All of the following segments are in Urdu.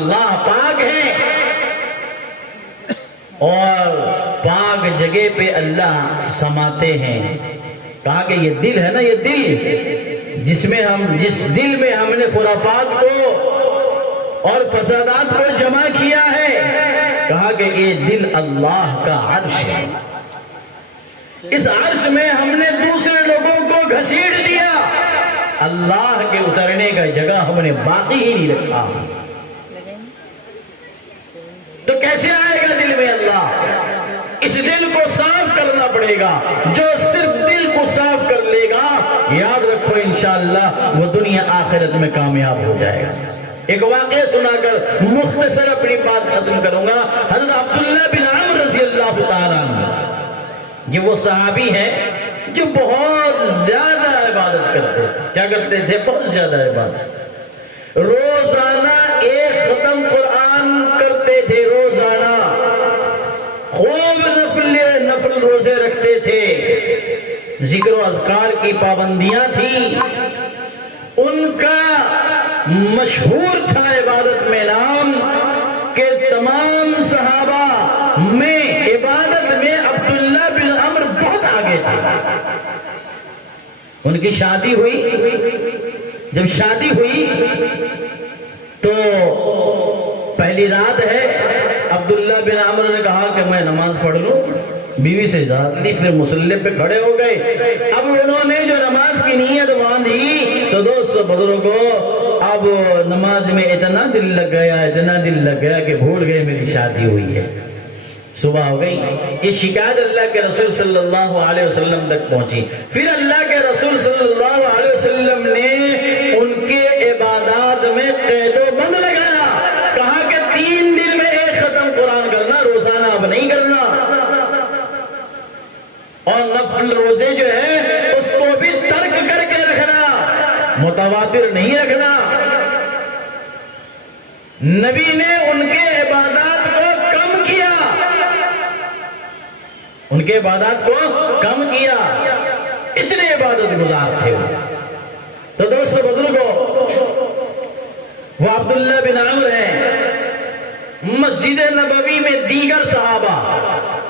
اللہ پاک ہے اور پاک جگہ پہ اللہ سماتے ہیں. کہا کہ یہ دل ہے نا، یہ دل جس دل میں ہم نے خرافات کو اور فسادات کو جمع کیا ہے، کہا کہ یہ دل اللہ کا عرش ہے. اس عرش میں ہم نے دوسرے لوگوں کو گھسیٹ دیا، اللہ کے اترنے کا جگہ ہم نے باقی ہی نہیں رکھا. تو کیسے آئے گا دل میں اللہ؟ اس دل کو صاف کرنا پڑے گا. جو صرف دل کو صاف کر لے گا، یاد رکھو انشاءاللہ وہ دنیا آخرت میں کامیاب ہو جائے گا. ایک واقعہ سنا کر مختصر اپنی بات ختم کروں گا. حضرت عبداللہ بن عمر رضی اللہ تعالیٰ عنہ، یہ وہ صحابی ہیں جو بہت زیادہ عبادت کرتے تھے. کیا کرتے تھے؟ بہت زیادہ عبادت. روزانہ ایک ختم قرآن کرتے تھے، روزانہ خوب نفل روزے رکھتے تھے. ذکر و اذکار کی پابندیاں تھیں. ان کا مشہور تھا عبادت میں نام کہ تمام صحابہ میں عبادت میں عبداللہ بن عمر بہت آگے تھے. ان کی شادی ہوئی. جب شادی ہوئی تو پہلی رات ہے، عبداللہ بن عمر نے کہا کہ میں نماز پڑھ لوں. بیوی سے اجازت لی، پھر مصلی پہ کھڑے ہو گئے. اب انہوں نے جو نماز کی نیت باندھی تو دوستو بزرگوں، اب نماز میں اتنا دل لگ گیا کہ بھول گئے میری شادی ہوئی ہے. صبح ہو گئی. یہ شکایت اللہ کے رسول صلی اللہ علیہ وسلم تک پہنچی. پھر اللہ کے رسول صلی اللہ علیہ وسلم نے ان کے عبادات میں قید و بند لگایا. کہا کہ 3 دن میں ایک ختم قرآن کرنا، روزانہ اب نہیں کرنا. اور نفل روزے جو ہے اس کو بھی ترک کر کے رکھنا، متواتر نہیں رکھنا. نبی نے ان کے عبادات کو کم کیا، ان کے عبادات کو کم کیا. اتنے عبادت گزار تھے وہ. تو دوستو بزرگوں، وہ عبداللہ بن عمر ہیں. مسجد نبوی میں دیگر صحابہ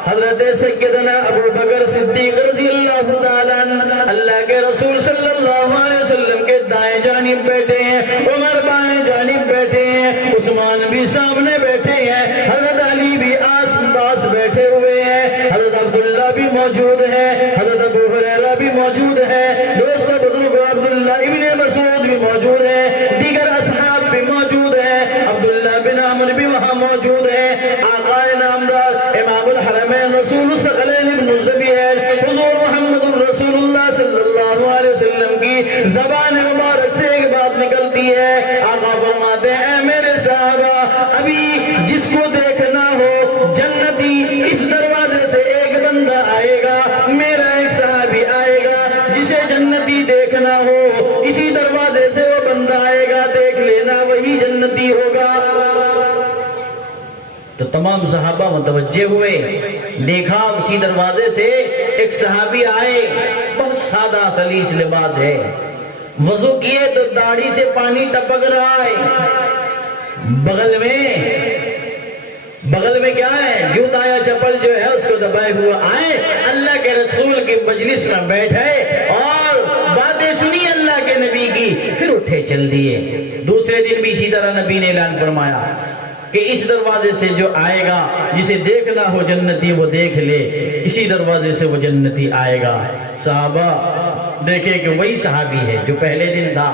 حضرت سیدنا ابو بکر صدیق رضی اللہ تعالیٰ عنہ اللہ کے رسول صلی اللہ علیہ وسلم کے دائیں جانب بیٹھے ہیں، عمر بائیں جانب بیٹھے ہیں، عثمان بھی سامنے بیٹھے ہیں، حضرت علی بھی آس پاس بیٹھے ہوئے ہیں، حضرت عبداللہ بھی موجود ہیں، حضرت ابو ہریرہ بھی موجود ہیں. دوستو بزرگوں، عبداللہ ابن مسعود بھی موجود ہیں، دیگر اصحاب بھی موجود ہیں، عبداللہ بن عمر بھی وہاں موجود ہیں. آقا نامدار امام الحرمین رسول الثقلین ابن الزبیحین حضور محمد رسول اللہ صلی اللہ علیہ وسلم کی زبان مبارک سے ایک بات نکلتی ہے. آقا فرماتے ہیں اے میرے صحابہ، ابھی جس کو دیکھنا ہو جنتی، اس دروازے سے ایک بندہ آئے گا، میرا ایک صحابی آئے گا. جسے جنتی دیکھنا ہو اسی دروازے سے وہ بندہ آئے گا، دیکھ لینا وہی جنتی ہوگا. تو تمام صحابہ متوجہ ہوئے. دیکھا اسی دروازے سے ایک صحابی آئے، بہت سادہ سلیس لباس ہے، وضو کیے تو داڑھی سے پانی ٹپک رہا ہے. بغل میں کیا ہے؟ جوتا یا چپل جو ہے اس کو دبائے ہوا آئے، اللہ کے رسول کی مجلس میں بیٹھے اور باتیں سنی اللہ کے نبی کی، پھر اٹھے چل دیے. دوسرے دن بھی اسی طرح نبی نے اعلان فرمایا کہ اس دروازے سے جو آئے گا، جسے دیکھنا ہو جنتی وہ دیکھ لے، اسی دروازے سے وہ جنتی آئے گا. صحابہ دیکھے کہ وہی صحابی ہے جو پہلے دن تھا.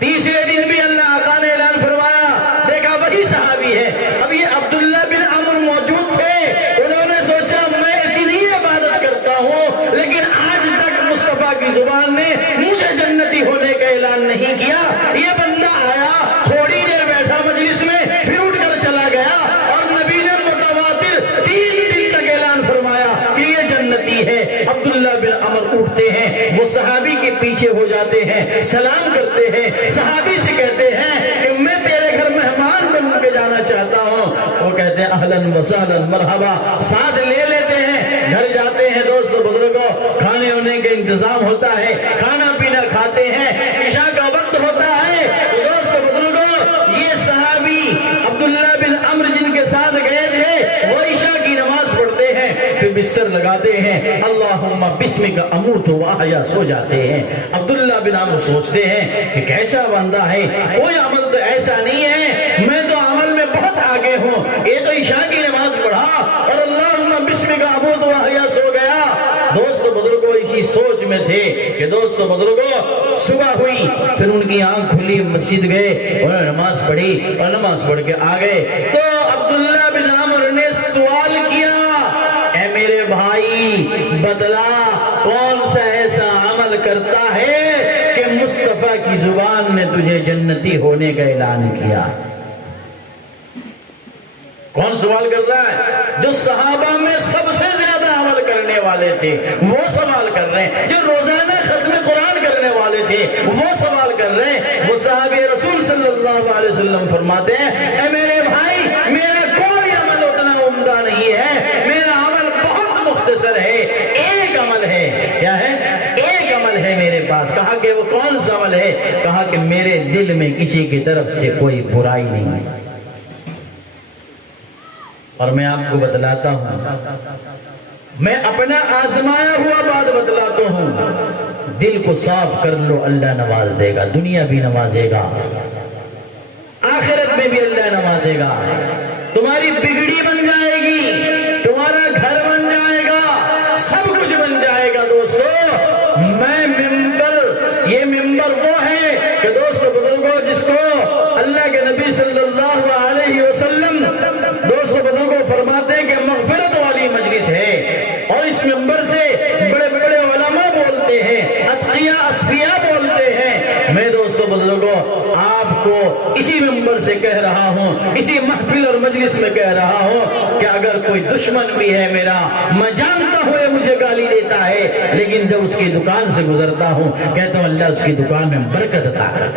تیسرے دن بھی اللہ آقا نے اعلان فرمایا، دیکھا وہی صحابی ہے. اب یہ عبداللہ بن عمر موجود تھے. انہوں نے سوچا میں اتنی عبادت کرتا ہوں لیکن آج تک مصطفیٰ کی زبان نے مجھے جنتی ہونے کا اعلان نہیں کیا. یہ بندہ آیا، تھوڑی دیر بیٹھا مجلس میں، پھر اٹھ کر چلا گیا اور نبی نے متواتر 3 دن تک اعلان فرمایا کہ یہ جنتی ہے. عبداللہ بن عمر اٹھتے ہیں، وہ صحابی کے پیچھے ہو جاتے ہیں، سلام کرتے ہیں، صحابی سے کہتے ہیں کہ میں تیرے گھر مہمان بن کے جانا چاہتا ہوں. وہ کہتے ہیں اہلاً وسہلاً مرحبا، ساتھ لے لیتے ہیں. گھر جاتے ہیں. دوستو بزرگوں، کھانے ہونے کا انتظام ہوتا ہے، کھانا پینا کھاتے ہیں، عشاء کا وقت ہوتا ہے. تو دوستو بزرگوں، یہ صحابی عبداللہ بستر لگاتے ہیں اللہم بسمک اموت و احیا سو جاتے ہیں۔ عبداللہ بن عمرو سوچتے ہیں کہ کیسا بندہ ہے، کوئی عمل تو ایسا نہیں ہے، میں تو عمل میں بہت آگے ہوں، یہ تو عشاء کی نماز پڑھا اور اللہم بسمک اموت و احیا سو گیا۔ دوست بزرگوں اسی سوچ میں تھے کہ دوست بزرگوں صبح ہوئی، پھر ان کی آنکھ کھلی، مسجد گئے، انہوں نے نماز پڑھی اور نماز پڑھ کے آ گئے تو عبداللہ بن عمرو نے سوال کیا، اے میرے بھائی بتلا کون سا ایسا عمل کرتا ہے کہ مصطفیٰ کی زبان نے تجھے جنتی ہونے کا اعلان کیا؟ کون سوال کر رہا ہے؟ جو صحابہ میں سب سے زیادہ عمل کرنے والے تھے وہ سوال کر رہے ہیں، جو روزانہ ختم قرآن کرنے والے تھے وہ سوال کر رہے ہیں۔ وہ صحابی رسول صلی اللہ علیہ وسلم فرماتے ہیں، اے میرے بھائی میرا کوئی عمل اتنا عمدہ نہیں ہے، میرا عمل بہت مختصر ہے، ایک عمل ہے۔ کیا ہے؟ ایک عمل ہے میرے پاس۔ کہا کہ وہ کون سا عمل ہے؟ کہا کہ میرے دل میں کسی کی طرف سے کوئی برائی نہیں ہے۔ اور میں آپ کو بتلاتا ہوں، میں اپنا آزمایا ہوا بات بتلاتا ہوں، دل کو صاف کر لو اللہ نواز دے گا، دنیا بھی نوازے گا، آخرت میں بھی اللہ نوازے گا، تمہاری بگڑی بن جائے گی، تمہارا گھر بن جائے گا، سب کچھ بن جائے گا۔ دوستو میں ممبر، یہ ممبر وہ ہے کہ دوستو بزرگوں جس کو اللہ کے نبی صلی اللہ علیہ وسلم دوستو بزرگوں فرماتے ہیں کہ مغفرت والی مجلس ہے، اور اس ممبر سے بڑے بڑے علماء بولتے ہیں، اتقیاء اصفیاء بولتے ہیں۔ میں دوستو بزرگوں آپ کو اسی ممبر سے کہہ رہا ہوں، اسی محفل اور مجلس میں کہہ رہا ہوں کہ اگر کوئی دشمن بھی ہے میرا، میں جانتا ہوں مجھے گالی دیتا ہے، لیکن جب اس کی دکان سے گزرتا ہوں کہتا ہوں اللہ اس کی دکان میں برکت عطا کر۔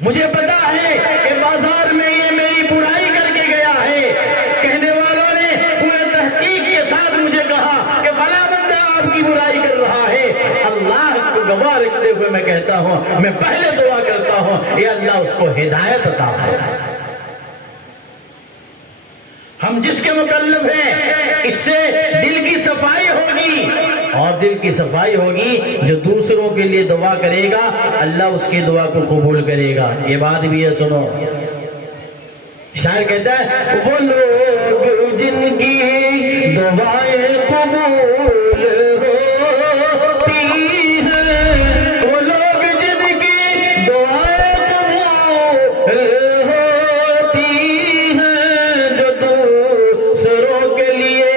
مجھے پتا ہے کہ بازار میں یہ میری برائی کر کے گیا ہے، کہنے والوں نے پورے تحقیق کے ساتھ مجھے کہا کہ فلاں بندہ آپ کی برائی کر رہا ہے، اللہ کو گواہ رکھتے ہوئے میں کہتا ہوں، میں پہلے دعا کرتا ہوں یا اللہ اس کو ہدایت عطا فرمائے۔ ہم جس کے مکلف ہیں اس سے دل کی صفائی ہوگی، اور دل کی صفائی ہوگی، جو دوسروں کے لیے دعا کرے گا اللہ اس کی دعا کو قبول کرے گا۔ یہ بات بھی ہے، سنو، شاعر کہتا ہے وہ لوگ جن کی دعائیں قبول ہوتی ہیں، وہ لوگ جن کی دعائیں قبول ہوتی ہیں، جو دوسروں کے لیے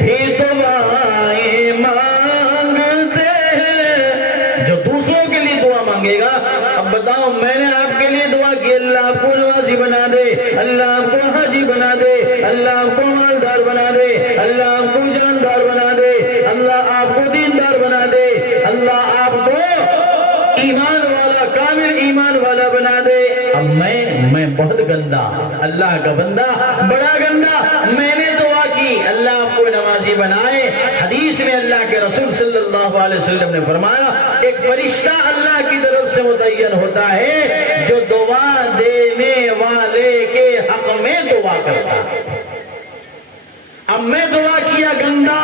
بھی دعائیں مانگتے ہیں، جو دوسروں کے لیے دعا مانگے گا۔ اب بتاؤ، میں نے آپ کے لیے دعا کی، اللہ آپ کو نوازی بنا دے، اللہ آپ کو حاجی بنا دے، اللہ آپ کو مالدار بنا دے، اللہ آپ کو جاندار بنا دے، اللہ آپ کو دیندار بنا دے، اللہ آپ کو ایمان والا، کامل ایمان والا بنا دے۔ اب میں بہت گندا، اللہ کا بندہ بڑا گندا، میں نے دعا کی اللہ آپ کو نمازی بنائے۔ حدیث میں اللہ کے رسول صلی اللہ علیہ وسلم نے فرمایا ایک فرشتہ اللہ کی طرف سے متعین ہوتا ہے جو دعا دینے والے کے حق میں دعا کرتا ہے۔ اب میں دعا کیا گندا،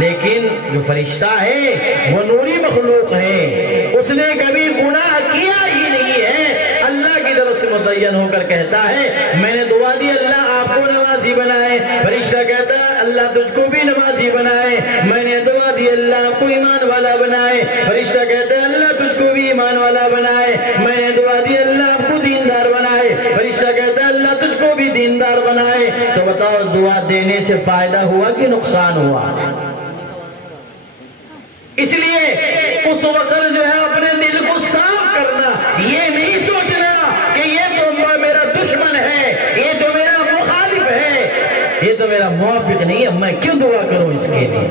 لیکن جو فرشتہ ہے وہ نوری مخلوق ہے، اس نے کبھی گناہ کیا ہی نہیں ہے، اللہ کی طرف سے متعین ہو کر کہتا ہے میں نے دعا دی اللہ آپ کو نمازی بنائے۔ فرشتہ کہتا ہے اللہ تجھ کو بھی نمازی بنائے۔ میں نے دعا دی اللہ آپ کو ایمان والا بنائے۔ فرشتہ کہتا ہے اللہ تجھ کو بھی ایمان والا بنائے۔ میں نے دعا دی اللہ آپ کو دیندار بنائے۔ فرشتہ کہتا ہے اللہ تجھ کو بھی دیندار بنائے۔ تو بتاؤ دعا دینے سے فائدہ ہوا کہ نقصان ہوا؟ اس لیے اس وقت جو ہے اپنے دل کو صاف کرنا، یہ نہیں سوچنا کہ یہ تو میرا دشمن ہے، یہ تو میرا مخالف ہے، یہ تو میرا موافق نہیں ہے، میں کیوں دعا کروں اس کے لیے؟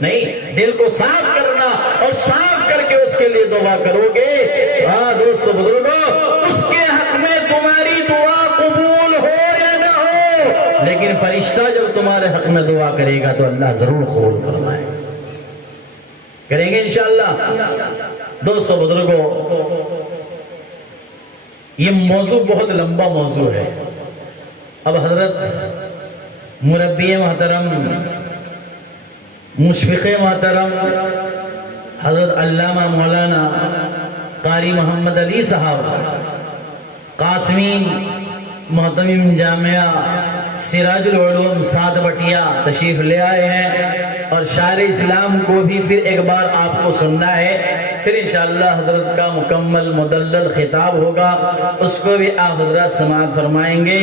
نہیں، دل کو صاف کرنا اور صاف کر کے اس کے لیے دعا کرو گے۔ ہاں دوستو بزرگوں، اس کے حق میں تمہاری دعا قبول ہو یا نہ ہو، لیکن فرشتہ جب تمہارے حق میں دعا کرے گا تو اللہ ضرور قبول فرمائے، کریں گے انشاءاللہ۔ دوستو بزرگوں، یہ موضوع بہت لمبا موضوع ہے۔ اب حضرت مربی محترم مشفق محترم حضرت علامہ مولانا قاری محمد علی صاحب قاسمی محتمم جامعہ سراج العلوم سعد بٹیا تشریف لے آئے ہیں، اور شاعر اسلام کو بھی پھر ایک بار آپ کو سننا ہے، پھر انشاءاللہ حضرت کا مکمل مدلل خطاب ہوگا، اس کو بھی آپ حضرات سماعت فرمائیں گے۔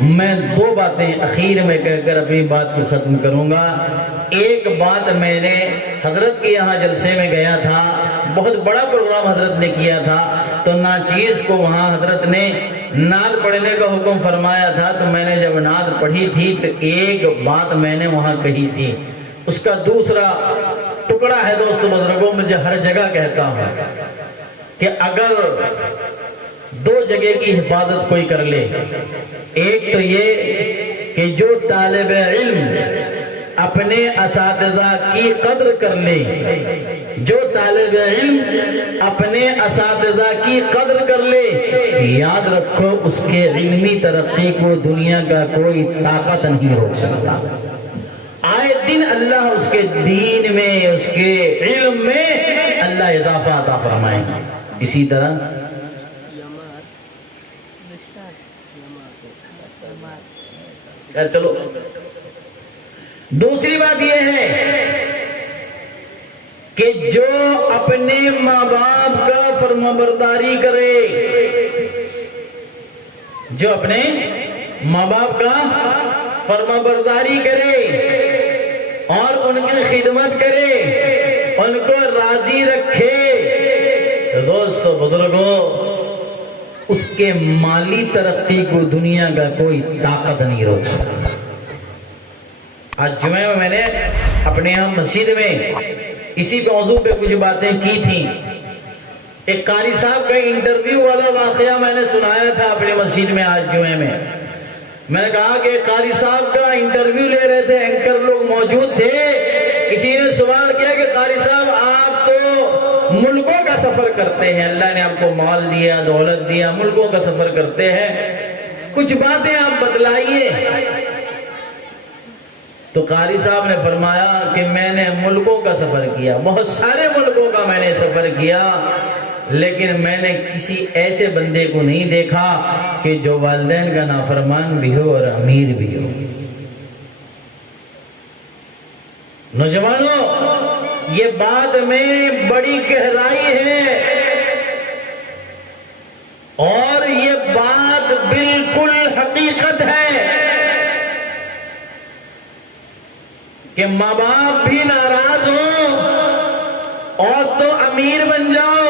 میں دو باتیں اخیر میں کہہ کر اپنی بات کو ختم کروں گا۔ ایک بات، میں نے حضرت کے یہاں جلسے میں گیا تھا، بہت بڑا پروگرام حضرت نے کیا تھا، تو ناچیز کو وہاں حضرت نے نعت پڑھنے کا حکم فرمایا تھا، تو میں نے جب نعت پڑھی تھی تو ایک بات میں نے وہاں کہی تھی، اس کا دوسرا ٹکڑا ہے دوستو بزرگوں، مجھے ہر جگہ کہتا ہوں کہ اگر دو جگہ کی حفاظت کوئی کر لے، ایک تو یہ کہ جو طالب علم اپنے اساتذہ کی قدر کر لے، جو طالب علم اپنے اساتذہ کی قدر کر لے، یاد رکھو اس کے علمی ترقی کو دنیا کا کوئی طاقت نہیں روک سکتا۔ آئے دن اللہ اس کے دین میں، اس کے علم میں اللہ اضافہ عطا فرمائے۔ اسی طرح چلو دوسری بات یہ ہے کہ جو اپنے ماں باپ کا فرمانبرداری کرے، جو اپنے ماں باپ کا فرمانبرداری کرے اور ان کی خدمت کرے، ان کو راضی رکھے، تو دوستو بزرگوں اس کے مالی ترقی کو دنیا کا کوئی طاقت نہیں روک سکتا۔ آج جمعہ میں نے اپنے یہاں مسجد میں اسی موضوع پہ کچھ باتیں کی تھیں۔ ایک قاری صاحب کا انٹرویو والا واقعہ میں نے سنایا تھا اپنے مسجد میں آج جمعہ میں۔ میں نے کہا کہ قاری صاحب کا انٹرویو لے رہے تھے، اینکر لوگ موجود تھے، کسی نے سوال کیا کہ قاری صاحب آپ تو ملکوں کا سفر کرتے ہیں، اللہ نے آپ کو مال دیا، دولت دیا، ملکوں کا سفر کرتے ہیں، کچھ باتیں آپ بتلائیے۔ تو قاری صاحب نے فرمایا کہ میں نے ملکوں کا سفر کیا، بہت سارے ملکوں کا میں نے سفر کیا، لیکن میں نے کسی ایسے بندے کو نہیں دیکھا کہ جو والدین کا نافرمان بھی ہو اور امیر بھی ہو۔ نوجوانوں، یہ بات میں بڑی گہرائی ہے، اور یہ بات بالکل حقیقت ہے کہ ماں باپ بھی ناراض ہوں اور تو امیر بن جاؤ۔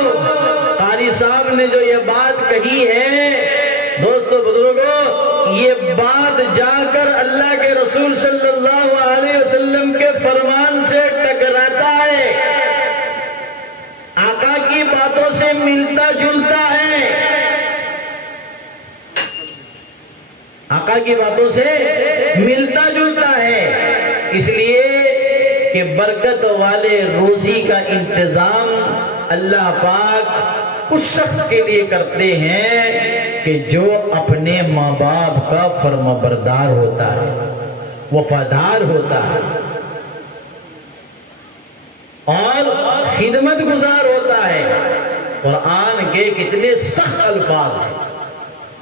قاری صاحب نے جو یہ بات کہی ہے دوستو بزرگوں، یہ بات جا کر اللہ کے رسول صلی اللہ علیہ وسلم کے فرمان سے ٹکراتا ہے، آقا کی باتوں سے ملتا جلتا ہے، آقا کی باتوں سے ملتا جلتا ہے۔ اس لیے کہ برکت والے روزی کا انتظام اللہ پاک اس شخص کے لیے کرتے ہیں کہ جو اپنے ماں باپ کا فرمانبردار ہوتا ہے، وفادار ہوتا ہے اور خدمت گزار ہوتا ہے۔ قرآن کے کتنے سخت الفاظ ہیں،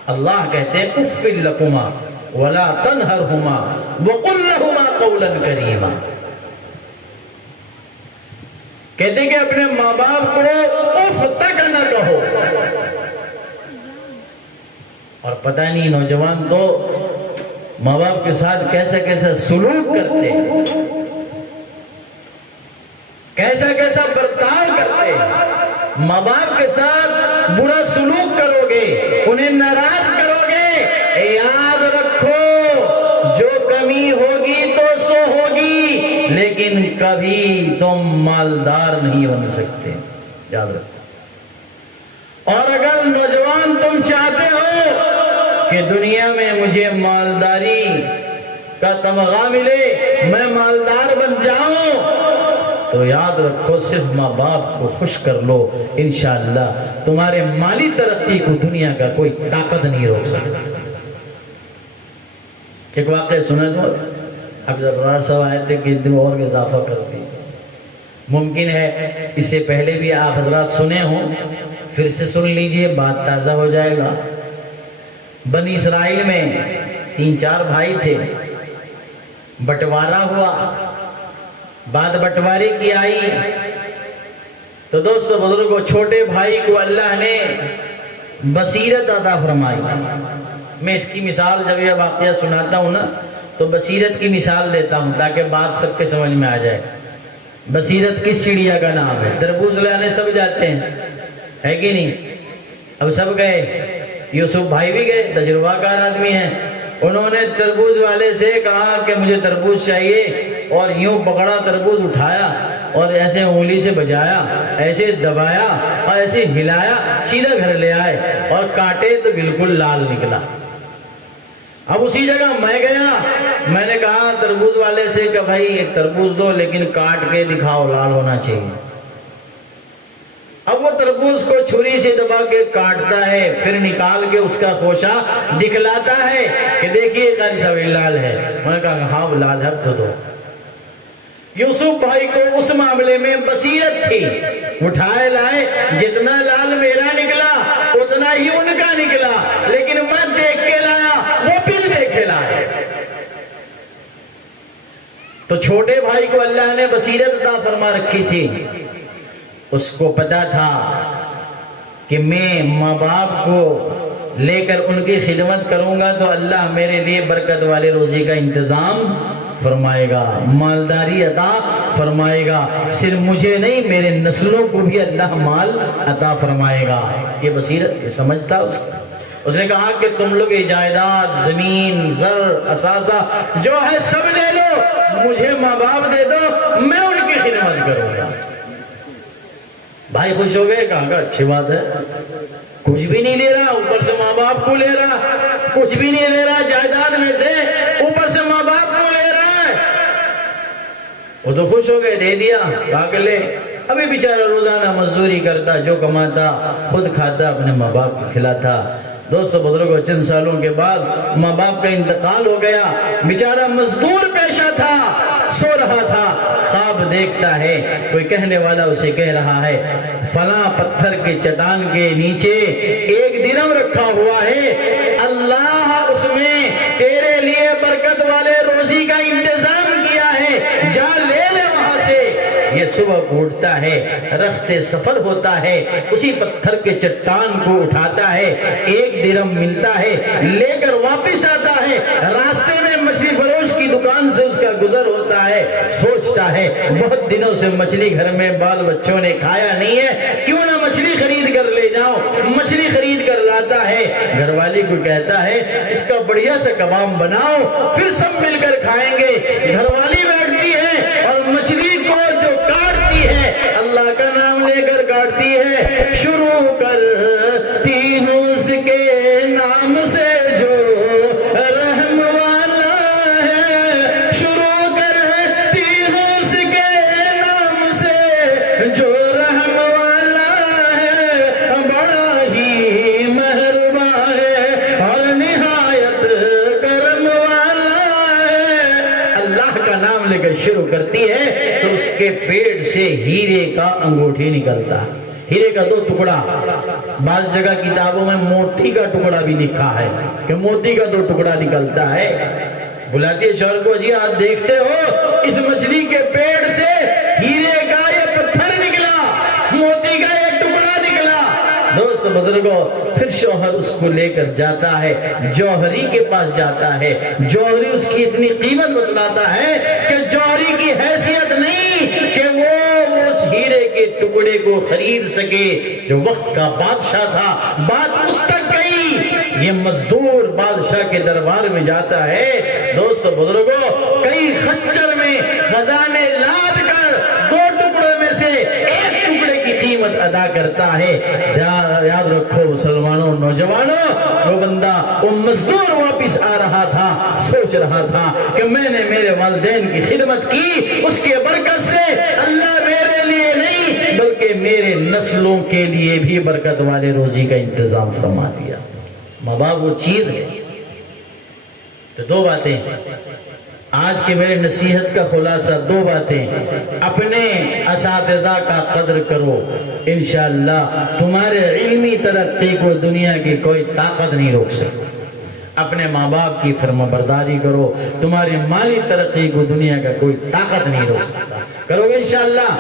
اللہ کہتے ہیں اف لکما ولا تنہرہما وقل لہما قولا کریما، کہتے کہ اپنے ماں باپ کو اف تک نہ کہو۔ اور پتہ نہیں نوجوان تو ماں باپ کے ساتھ کیسا کیسا سلوک کرتے، کیسا کیسا برتاؤ کرتے۔ ماں باپ کے ساتھ برا سلوک کرو گے، انہیں ناراض کرو گے، یاد رکھو جو کمی ہوگی تو سو ہوگی، لیکن کبھی تم مالدار نہیں بن سکتے، یاد رکھو۔ اور اگر نوجوان تم چاہتے ہو کہ دنیا میں مجھے مالداری کا تمغہ ملے، میں مالدار بن جاؤں، تو یاد رکھو صرف ماں باپ کو خوش کر لو، انشاءاللہ تمہارے مالی ترقی کو دنیا کا کوئی طاقت نہیں روک سکتا۔ ایک واقعہ سنا دو. اب ابرار صاحب آئے تھے کہ دن اور اضافہ کر دی. ممکن ہے اس سے پہلے بھی آپ حضرات سنے ہوں, پھر سے سن لیجئے, بات تازہ ہو جائے گا. بنی اسرائیل میں 3-4 بھائی تھے, بٹوارا ہوا, بات بٹوارے کی آئی تو دوستو بزرگوں, چھوٹے بھائی کو اللہ نے بصیرت عطا فرمائی. میں اس کی مثال جب یہ واقعہ سناتا ہوں نا تو بصیرت کی مثال دیتا ہوں تاکہ بات سب کے سمجھ میں آ جائے. بصیرت کس چڑیا کا نام ہے؟ تربوز لانے سب جاتے ہیں, ہے کہ نہیں؟ اب سب گئے, یوسف بھائی بھی گئے, تجربہ کار آدمی ہیں. انہوں نے تربوز والے سے کہا کہ مجھے تربوز چاہیے, اور یوں پکڑا, تربوز اٹھایا اور ایسے انگلی سے بجایا, ایسے دبایا اور ایسے ہلایا, سیدھا گھر لے آئے اور کاٹے تو بالکل لال نکلا. اب اسی جگہ میں گیا, میں نے کہا تربوز والے سے کہ بھائی ایک تربوز دو لیکن کاٹ کے دکھاؤ, لال ہونا چاہیے. اب وہ تربوز کو چھری سے دبا کے کاٹتا ہے, پھر نکال کے اس کا خوشہ دکھلاتا ہے کہ دیکھیے قاری صاحب لال ہے. میں نے کہا ہاں لال ہے, تو دو. یوسف بھائی کو اس معاملے میں بصیرت تھی, اٹھائے لائے, جتنا لال میرا نکلا اتنا ہی ان کا نکلا, لیکن میں دیکھ کے لایا, وہ پھر دیکھ کے لائے. تو چھوٹے بھائی کو اللہ نے بصیرت عطا فرما رکھی تھی. اس کو پتا تھا کہ میں ماں باپ کو لے کر ان کی خدمت کروں گا تو اللہ میرے لیے برکت والے روزی کا انتظام فرمائے گا, مالداری عطا فرمائے گا. صرف مجھے نہیں, میرے نسلوں کو بھی اللہ مال عطا فرمائے گا. یہ بصیرت, یہ سمجھتا اس نے کہا کہ تم لوگ یہ جائیداد, زمین, زر, اثاثہ جو ہے سب لے لو, مجھے ماں باپ دے دو, میں ان کی خدمت کروں گا. بھائی خوش ہو گئے, کہا کہ اچھی بات ہے, کچھ بھی نہیں لے رہا, اوپر سے ماں باپ کو لے رہا, کچھ بھی نہیں لے رہا جائیداد میں سے, اوپر سے ماں باپ کو لے رہا ہے. وہ تو خوش ہو گئے, دے دیا, کہا کہ لے. ابھی بیچارہ روزانہ مزدوری کرتا, جو کماتا خود کھاتا, اپنے ماں باپ کو کھلاتا. دوستو بزرگوں, چند سالوں کے بعد ماں باپ کا انتقال ہو گیا. بیچارہ مزدور پیشہ تھا, سو رہا تھا, خواب دیکھتا ہے, کوئی کہنے والا اسے کہہ رہا ہے فلاں پتھر کے چٹان کے نیچے 1 درہم رکھا ہوا ہے, اللہ اس میں تیرے لیے برکت والے روزی کا انتظام کیا ہے, جا لے لے وہاں سے. یہ صبح اٹھتا ہے, رخت سفر ہوتا ہے, اسی پتھر کے چٹان کو اٹھاتا ہے, 1 درہم ملتا ہے, لے کر واپس آتا ہے. راستے میں مچھلی فروش کی دکان سے اس کا گزر ہوتا ہے, سوچتا ہے بہت دنوں سے مچھلی گھر میں بال بچوں نے کھایا نہیں ہے, کیوں نہ مچھلی خرید کر لے جاؤں. مچھلی خرید کر لاتا ہے, گھر والی کو کہتا ہے اس کا بڑھیا سے کباب بناؤ, پھر سب مل کر کھائیں گے. گھر والی بیٹھتی ہے اور مچھلی کو جو کاٹتی ہے, اللہ کا نام لے کر کاٹتی ہے, شروع کرتی ہوں اس کے نام سے جو رحم والا ہے, شروع کرتی ہوں اس کے نام سے جو رحم والا ہے, بڑا ہی مہربان ہے اور نہایت کرم والا ہے. اللہ کا نام لے کر شروع کرتی ہے تو اس کے پیٹ سے ہیرے کا انگوٹھی نکلتا ہے, ہیرے کا 2 ٹکڑا. بعض جگہ کتابوں میں موتی کا ٹکڑا بھی لکھا ہے کہ موتی کا 2 ٹکڑا نکلتا ہے. بلاتی ہے شوہر کو, جی آپ دیکھتے ہو اس مچھلی کے پیٹ سے ہیرے کا یہ پتھر نکلا, موتی کا یہ ٹکڑا نکلا. دوست بزرگوں, پھر شوہر اس کو لے کر جاتا ہے, جوہری کے پاس جاتا ہے. جوہری اس کی اتنی قیمت بتلاتا ہے کہ جوہری کی حیثیت نہیں کہ وہ اس ہیرے کے ٹکڑے کو خرید سکے, جو وقت کا بادشاہ تھا. بات اس تک گئی, یہ مزدور بادشاہ کے دربار میں جاتا ہے. دوست بزرگوں, کئی خچر میں خزانے لاد کر 2 ٹکڑوں میں سے 1 ٹکڑے کی قیمت ادا کرتا ہے. یاد رکھو مسلمانوں, نوجوانوں, وہ بندہ, وہ مزدور واپس آ رہا تھا, سوچ رہا تھا کہ میں نے میرے والدین کی خدمت کی, اس کے برکت سے اللہ میرے لیے نہیں بلکہ میرے نسلوں کے لیے بھی برکت والے روزی کا انتظام فرما دیا. ماں باپ وہ چیز ہے. تو دو باتیں آج کے میرے نصیحت کا خلاصہ، دو باتیں: اپنے اساتذہ کا قدر کرو، انشاءاللہ تمہارے علمی ترقی کو دنیا کی کوئی طاقت نہیں روک سکتی۔ اپنے ماں باپ کی فرما برداری کرو، تمہاری مالی ترقی کو دنیا کا کوئی طاقت نہیں روک سکتا۔ کرو گے انشاءاللہ۔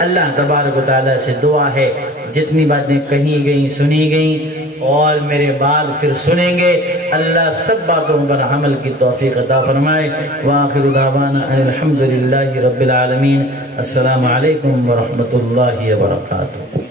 اللہ تبارک و تعالیٰ سے دعا ہے جتنی باتیں کہیں گئیں سنی گئیں اور میرے بعد پھر سنیں گے، اللہ سب باتوں پر عمل کی توفیق عطا فرمائے۔ وآخر دعوانا ان الحمدللہ رب العالمین۔ السلام علیکم ورحمۃ اللہ وبرکاتہ۔